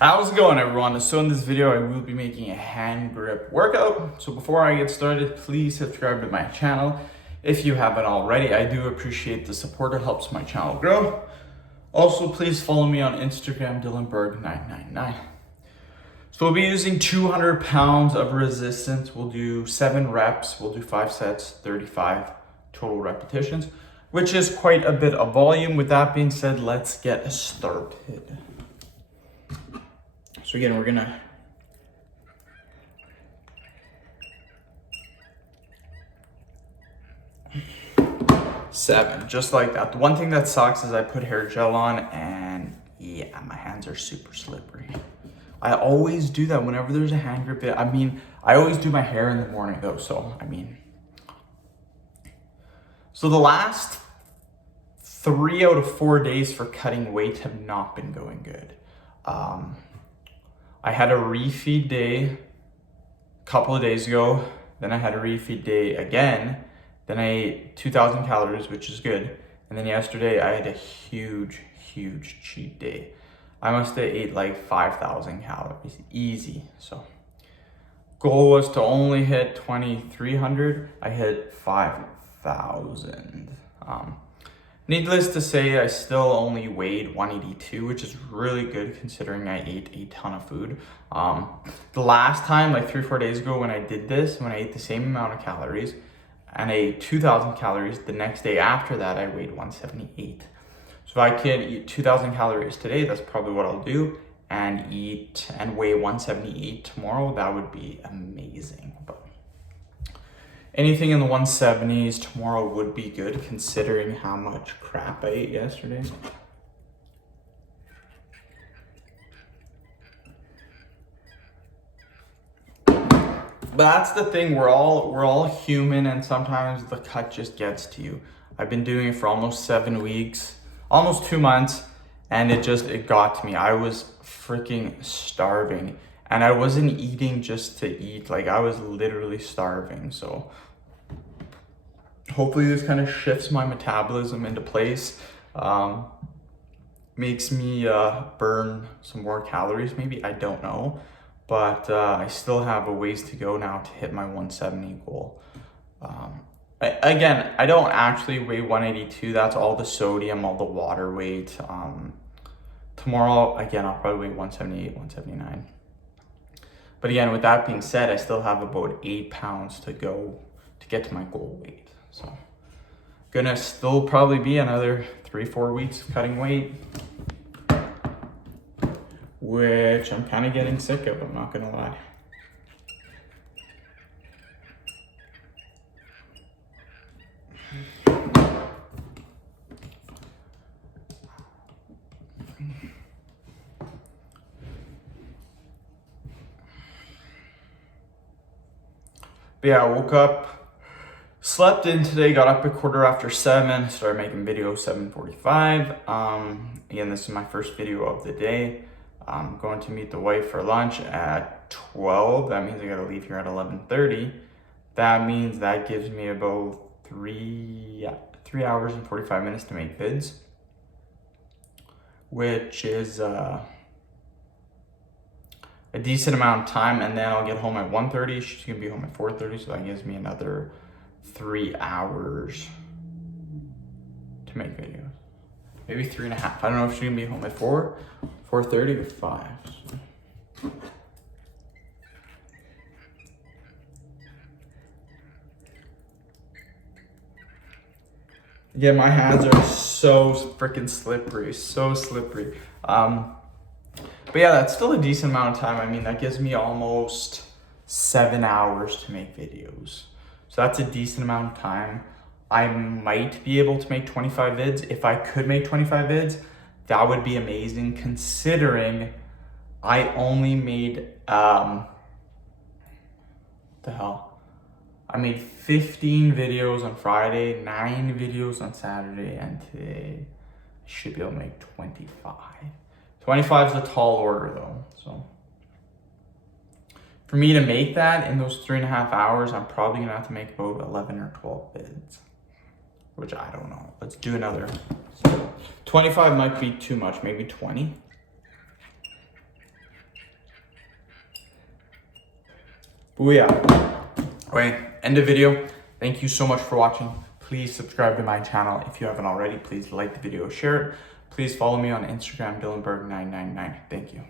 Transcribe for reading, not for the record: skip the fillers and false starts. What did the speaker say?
How's it going, everyone? So in this video, I will be making a hand grip workout. So before I get started, please subscribe to my channel if you haven't already. I do appreciate the support. It helps my channel grow. Also, please follow me on Instagram, DylanBerg999. So we'll be using 200 pounds of resistance. We'll do 7 reps. We'll do 5 sets, 35 total repetitions, which is quite a bit of volume. With that being said, let's get started. So again, we're gonna seven, just like that. The one thing that sucks is I put hair gel on and yeah, my hands are super slippery. I always do that whenever there's a hand grip. I always do my hair in the morning though, so so the last 3 out of 4 days for cutting weight have not been going good. I had a refeed day a couple of days ago, then I had a refeed day again, then I ate 2,000 calories, which is good, and then yesterday I had a huge cheat day. I must have ate like 5,000 calories, easy. So goal was to only hit 2,300, I hit 5,000. Needless to say, I still only weighed 182, which is really good considering I ate a ton of food. The last time, like 3 or 4 days ago when I did this, when I ate the same amount of calories and I ate 2,000 calories, the next day after that, I weighed 178. So if I can eat 2,000 calories today, that's probably what I'll do, and eat and weigh 178 tomorrow, that would be amazing. But anything in the 170s tomorrow would be good considering how much crap I ate yesterday. But that's the thing, we're all human and sometimes the cut just gets to you. I've been doing it for almost 7 weeks, almost 2 months, and it got to me. I was freaking starving and I wasn't eating just to eat, like I was literally starving. So hopefully this kind of shifts my metabolism into place, makes me burn some more calories maybe, I don't know. But I still have a ways to go now to hit my 170 goal. Again, I don't actually weigh 182, that's all the sodium, all the water weight. Tomorrow, again, I'll probably weigh 178, 179. But again, with that being said, I still have about 8 pounds to go to get to my goal weight. So gonna still probably be another 3-4 weeks of cutting weight, which I'm kind of getting sick of, I'm not gonna lie. But yeah, I woke up, slept in today, got up at 7:15, started making videos 7:45. Again, this is my first video of the day. I'm going to meet the wife for lunch at 12. That means I gotta leave here at 11:30. That means that gives me about 3 hours and 45 minutes to make vids, which is a decent amount of time. And then I'll get home at 1:30. She's gonna be home at 4:30, so that gives me another 3 hours to make videos. Maybe 3.5. I don't know if she's gonna be home at 4:30 or 5. So. Yeah, my hands are so freaking slippery, so slippery. But yeah, that's still a decent amount of time. I mean, that gives me almost 7 hours to make videos. So that's a decent amount of time. I might be able to make 25 vids. If I could make 25 vids, that would be amazing considering I only made, I made 15 videos on Friday, 9 videos on Saturday, and today I should be able to make 25. 25 is a tall order though, so. For me to make that in those 3.5 hours, I'm probably gonna have to make about 11 or 12 vids, which I don't know. Let's do another. 25 might be too much, maybe 20. Booyah. Okay, end the video. Thank you so much for watching. Please subscribe to my channel if you haven't already. Please like the video, share it. Please follow me on Instagram, Dylanberg999. Thank you.